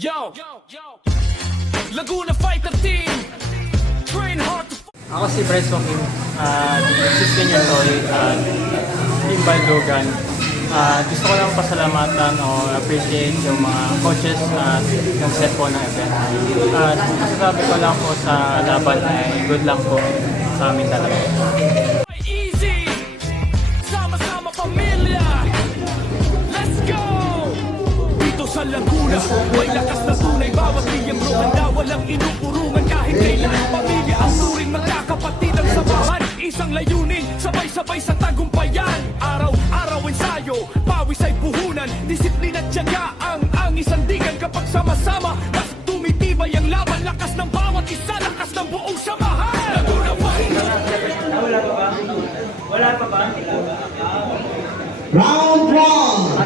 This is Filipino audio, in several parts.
Yo! Laguna Fighter Team! Train hard to... Ako si Bryce Joaquin, 16 years old, Team Baldogan. Gusto ko lang pasalamatan o appreciate yung mga coaches at yung set po ng event. At masasabi ko lang po sa laban ay good luck po sa amin talaga. Easy! Sama-sama pamilya! Let's go! Dito sa Laguna, may lakas na tunay. Bawat miyembro handa, walang inuurungan kahit kailan. Pamilya ang turing, magkakapatid ang samahan. Isang layunin, sabay-sabay sa tagumpayan. Araw-araw ensayo, pawis ay puhunan. Disiplina at tiyaga ang isang digan. Kapag sama-sama, mas tumitibay ang laban. Lakas ng bawat isa, lakas ng buong samahan. Laguna Fighter! Wala pa ba? Round 1.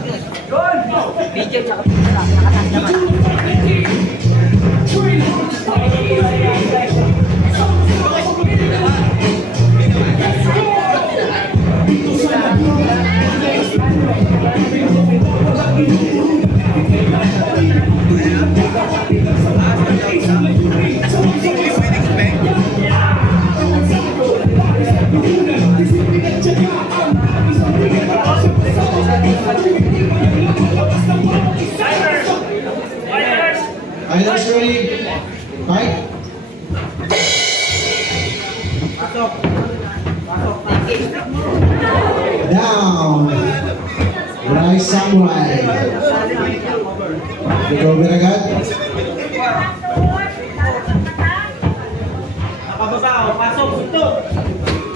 BJ tsaka Pizza. Nakataas naman. Fighters ready? Fight. Down. Bryce Samurai. Recover agad. Nakababa o. Pasok. Suntok.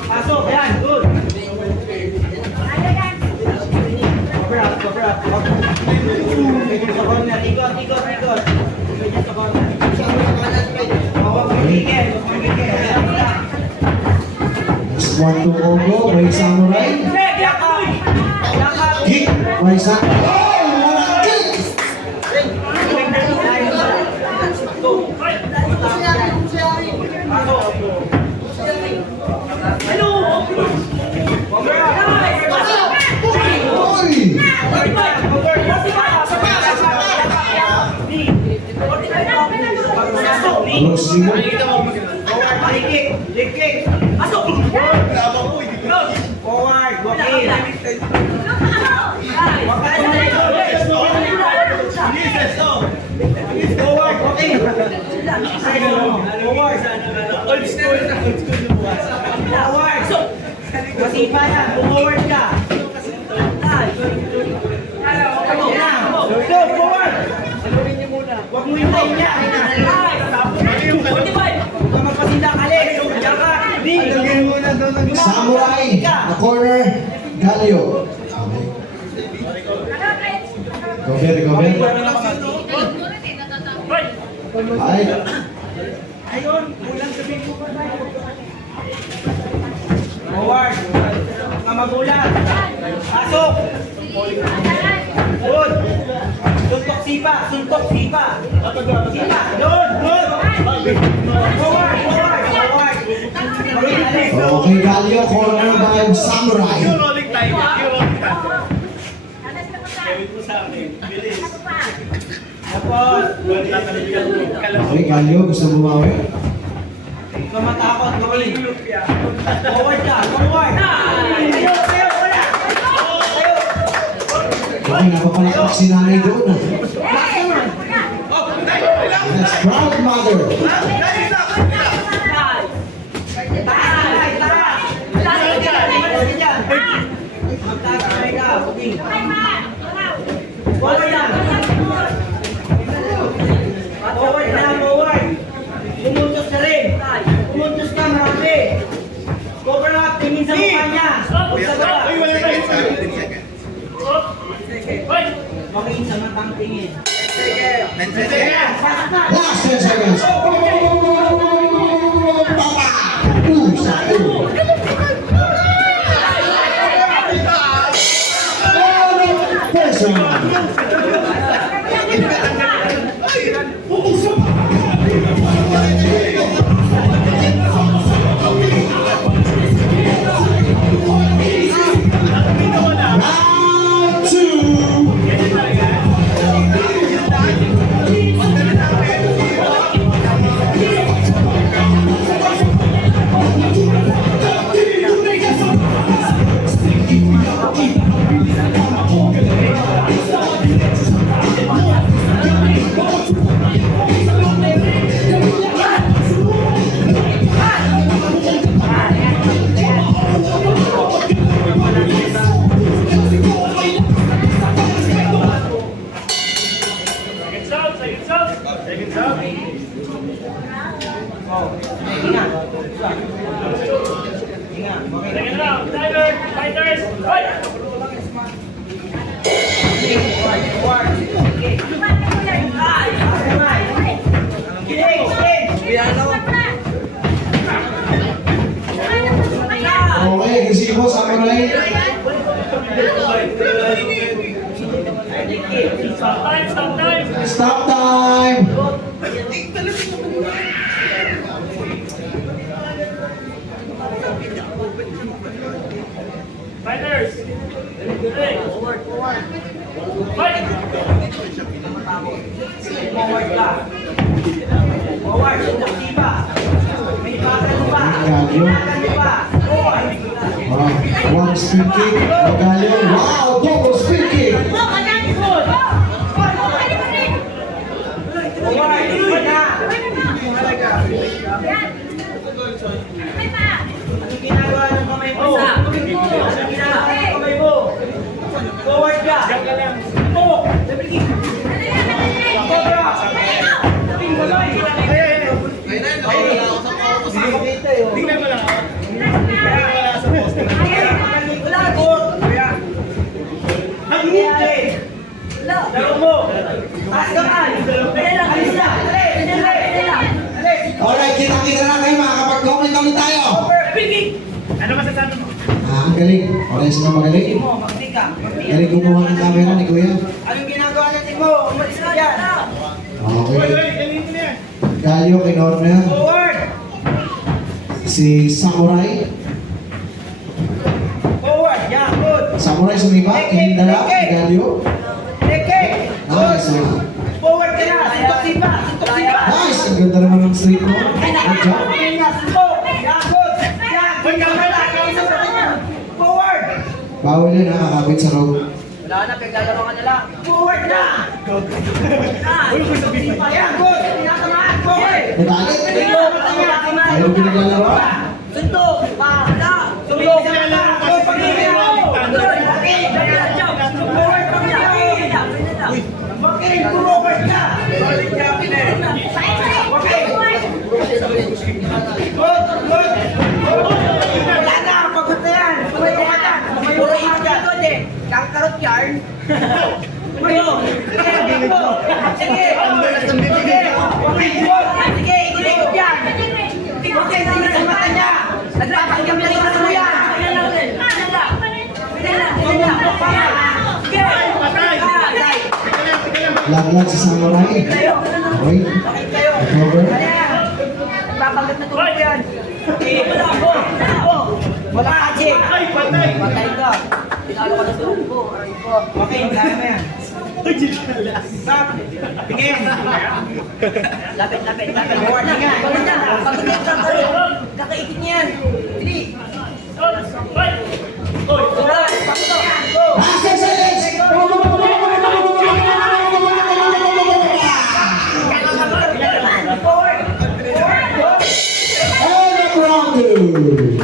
Pasok. Yan. Good. Cover up. Cover up. Medyo sa corner. Ikot. Ikot. Ikot. Medyo sa corner. Huwag magigil. Huwag magigil. Next one to Ogo. Bryce Samurai. Yakap. Yakap. Kick. Bryce Samurai. Oh! Wala kick! Oy! Close mo. Forward, walk in. Forward, walk in. Forward. Old school yung bukas. Forward. Masipa yan, forward ka. Go, forward. Huwag mo hintayin niya. Huwag ka magpasinda, Alex. Diyan ka. Samurai. The corner. Galio. Recover. Ay. Ayun, kulang sa big po. Forward. Mga magulang. Pasok. Good. Suntok sipa. Suntok sipa. Sipa. Doon. Good. Forward. Forward. Forward. Okay, Galio. Corner by Samurai. Tapos. Okay, Galio. Gusto mo bumawi? Huwag ka matakot. Forward ka. Forward. Tayo. Tayo. Wala. Tayo. Okay, napapalakpak si nanay doon. That's proud mother. Magtatakay ka. Forward yan. Forward na. Forward. Pumuntos ka rin. Pumuntos ka. Marami. Cover up. Tingin sa mukha niya. Sa baba. Makiin sa matang tingin. Last 10 seconds. Papa! Ooh, sa ulo. First round. Round 2. Okay, resibo, samurai. Stop time. Fighters! Hey! Forward! Fight! Forward ka. Forward, hindi pa. May bagal mo pa. Galio. Bagal mo pa. Forward. Wow, one spin kick. Galio. Wow, double spin kick. Forward, hindi na. Anong ginagawa ng kamay mo? Anong ginagawa ng kamay mo? Forward ka. Oh, Cobra. Tingnan mo lang. Laro mo! Taas kamay! Alis na! Alis! Alright, kita-kita na kayo. Makakapag-comment ulit tayo. Ano masasabi mo? Ang galing. Alright, sino magaling? Mo, magdi ka! Galing kumuha ng camera ni Kuya. Anong ginagawa natin mo? Umalis ka dyan! Okay. Galio kinorner. Forward! Si Samurai. Forward! Yeah, good! Samurai sumipat. Hinindala. Galio. Teke! Nice. Forward ka na! Sintok-sipa! Sintok-sipa! Nice. Ang ganda naman ng straight mo. Good job. Sintok! Yeah, good! Yeah, good! Kamala! Kaisa sa kanya! Forward! Bawal yun ha. Kakabit sa rope. Wala na, paglalaro ka na lang. Forward na! Sintok-sipa! Yeah, good! Tinatamaan! Forward! Nagalit. Sintok! Tinatamaan! Ayaw pinaglalaro. Suntok! Wala! Suntok! Go, pag-ibig mo! Good! Okay! Forward ka na! Okay! Forward ka! Okay! Good! Good! Wala na! Pagod na yan! Tumayo ka na! Tumayo ka na! Kangkarot yarn! Tumayo! Sige! Sige! Sige! Ikilikot yan! Ikot yan! Tingnan sa mata niya! Nagpapanggam lang yung nasa yan! Laglag si Samurai. Okay. Recover. Nagpapanggap na tulog yan! Wala ako! Wala ka, Jake! Patay ka! Tinalo ka na sa ulo ko! Aray ko! Okay, kaya mo yan! Stop! Tingin! Lapit! Forward na nga! Pagod na! Pagod na! Kakaikit niya yan! Bili! Pagod! Go! Master Silence! Forward! Forward! And a round two.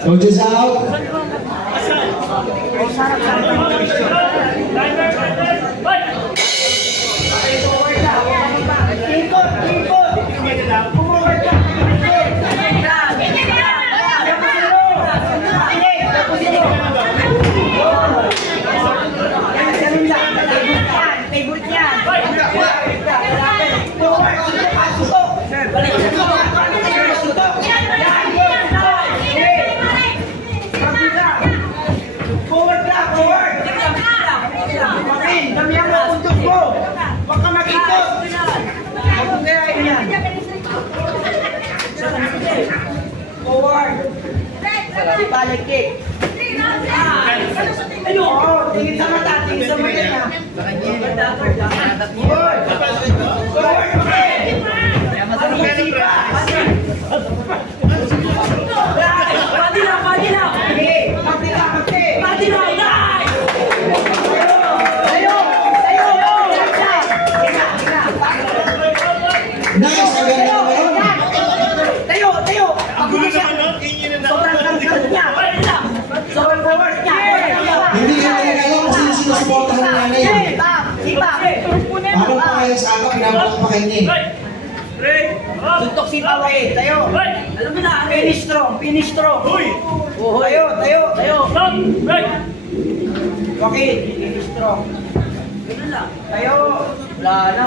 Coaches out. Favorite yan! Forward! yan. Forward. Si balik kick. Ano? Oh, tingin sa mata, tingin sa mata na. Forward. Forward, okay. Ano yung sipa? Pati na. Okay, pati na. Tayo. Nice, ang ganda naman. Tayo. Pagulo siya. Sobrang kangkang niya. Sobrang forward niya. Hindi ka nagkakala kung sino sinusuportahan ng nanay. Sipa. Paano pa kaya sa aka, pinapakot pa kayo niya. Suntok sipa, okay. Tayo. Alam mo na, finish strong. Tayo. Okay, finish strong. Tayo. Wala na.